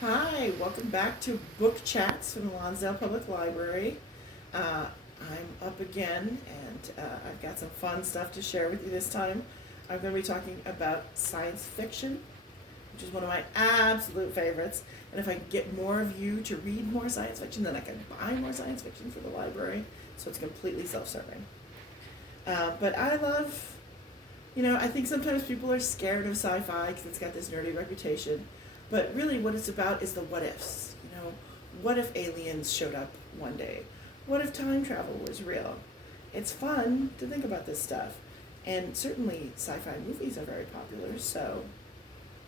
Hi, welcome back to Book Chats from the Lonsdale Public Library. I'm up again, and I've got some fun stuff to share with you this time. I'm going to be talking about science fiction, which is one of my absolute favorites. And if I can get more of you to read more science fiction, then I can buy more science fiction for the library, so it's completely self-serving. But I love, I think sometimes people are scared of sci-fi because it's got this nerdy reputation. But really, what it's about is the what ifs. What if aliens showed up one day? What if time travel was real? It's fun to think about this stuff. And certainly, sci fi movies are very popular, so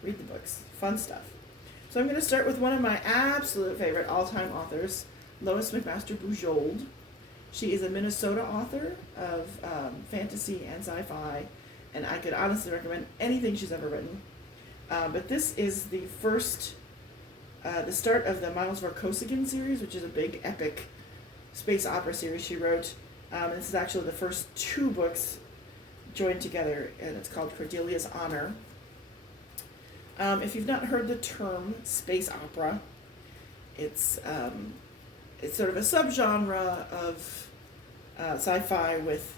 read the books. Fun stuff. So, I'm going to start with one of my absolute favorite all time authors, Lois McMaster Bujold. She is a Minnesota author of fantasy and sci fi, and I could honestly recommend anything she's ever written. But this is the start of the Miles Vorkosigan series, which is a big epic space opera series she wrote. This is actually the first two books joined together, and it's called Cordelia's Honor. If you've not heard the term space opera, it's sort of a subgenre of sci-fi with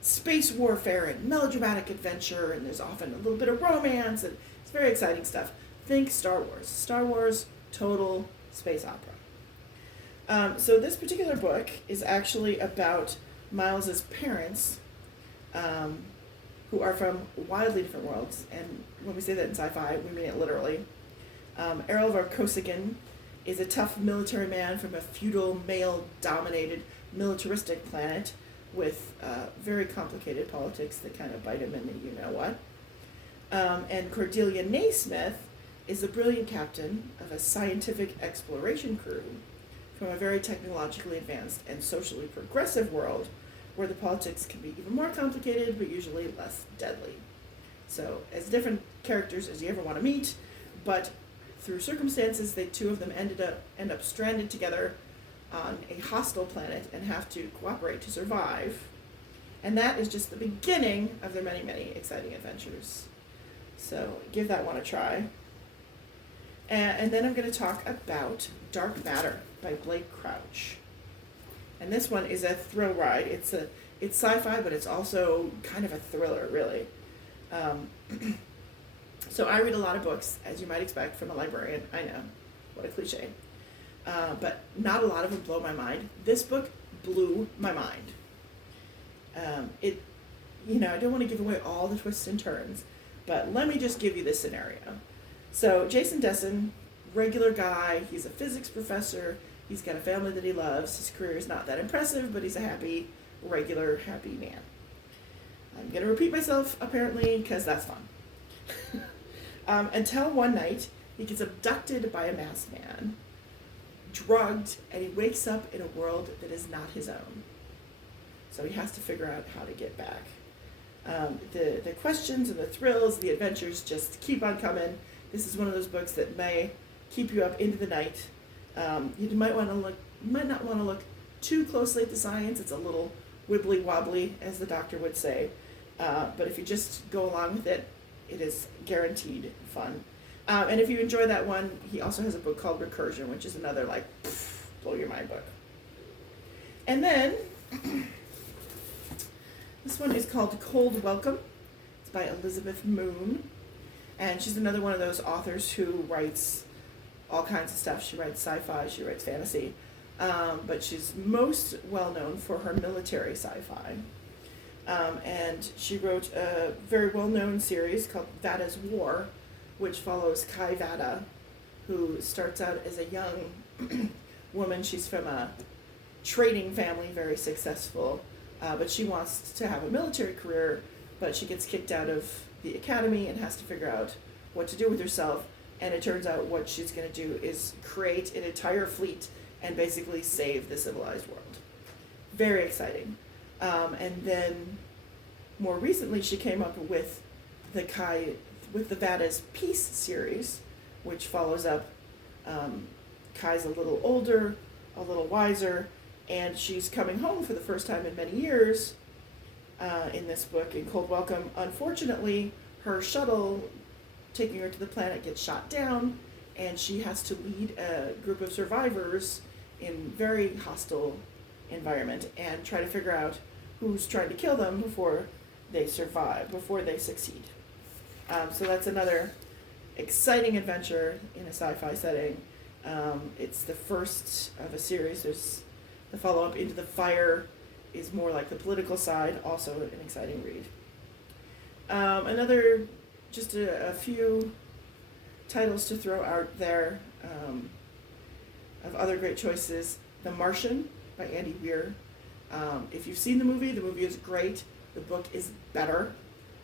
space warfare and melodramatic adventure, and there's often a little bit of romance, and it's very exciting stuff. Think Star Wars. Star Wars, total space opera. So this particular book is actually about Miles's parents, who are from wildly different worlds, and when we say that in sci-fi, we mean it literally. Errol Vorkosigan is a tough military man from a feudal, male-dominated, militaristic planet with very complicated politics that kind of bite him in the you-know-what. And Cordelia Naismith is a brilliant captain of a scientific exploration crew from a very technologically advanced and socially progressive world where the politics can be even more complicated but usually less deadly. So, as different characters as you ever want to meet, but through circumstances, the two of them end up stranded together on a hostile planet and have to cooperate to survive. And that is just the beginning of their many, many exciting adventures. So give that one a try. And then I'm going to talk about Dark Matter by Blake Crouch. And this one is a thrill ride. It's sci-fi, but it's also kind of a thriller, really. So I read a lot of books, as you might expect from a librarian. I know, what a cliche. But not a lot of them blow my mind. This book blew my mind. I don't want to give away all the twists and turns, but let me just give you this scenario. So Jason Dessen, regular guy, he's a physics professor, he's got a family that he loves, his career is not that impressive, but he's a happy man. I'm going to repeat myself, apparently, because that's fun. Until one night, he gets abducted by a masked man, drugged, and he wakes up in a world that is not his own. So he has to figure out how to get back. The questions and the thrills, the adventures just keep on coming. This is one of those books that may keep you up into the night. You might not want to look too closely at the science. It's a little wibbly wobbly, as the doctor would say. But if you just go along with it, it is guaranteed fun. And if you enjoy that one, he also has a book called Recursion, which is another, blow your mind book. And then, this one is called Cold Welcome. It's by Elizabeth Moon. And she's another one of those authors who writes all kinds of stuff. She writes sci-fi, she writes fantasy. But she's most well known for her military sci-fi. And she wrote a very well-known series called Vada's War, which follows Kai Vada, who starts out as a young woman. She's from a trading family, very successful, but she wants to have a military career, but she gets kicked out of the academy and has to figure out what to do with herself, and it turns out what she's going to do is create an entire fleet and basically save the civilized world. Very exciting. And then more recently she came up with the Vada's Peace series, which follows up. Kai's a little older, a little wiser, and she's coming home for the first time in many years in this book, in Cold Welcome. Unfortunately, her shuttle taking her to the planet gets shot down, and she has to lead a group of survivors in very hostile environment and try to figure out who's trying to kill them before they survive, before they succeed. So that's another exciting adventure in a sci-fi setting. It's the first of a series. There's the follow-up, Into the Fire, is more like the political side, also an exciting read. Another, just a few titles to throw out there of other great choices. The Martian by Andy Weir. If you've seen the movie is great. The book is better,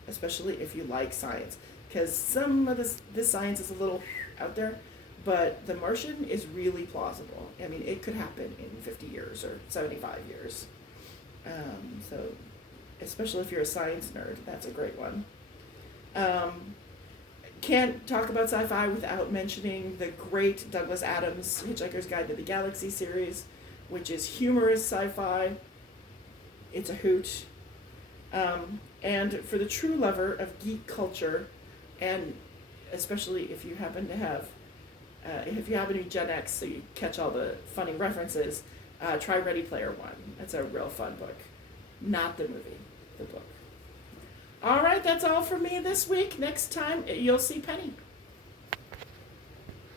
especially if you like science, because some of this science is a little out there, but The Martian is really plausible. I mean, it could happen in 50 years or 75 years. So, especially if you're a science nerd, that's a great one. Can't talk about sci-fi without mentioning the great Douglas Adams Hitchhiker's Guide to the Galaxy series, which is humorous sci-fi. It's a hoot. And for the true lover of geek culture, and especially if you happen to have, if you happen to be Gen X, so you catch all the funny references, try Ready Player One. That's a real fun book. Not the movie, the book. All right, that's all for me this week. Next time, you'll see Penny.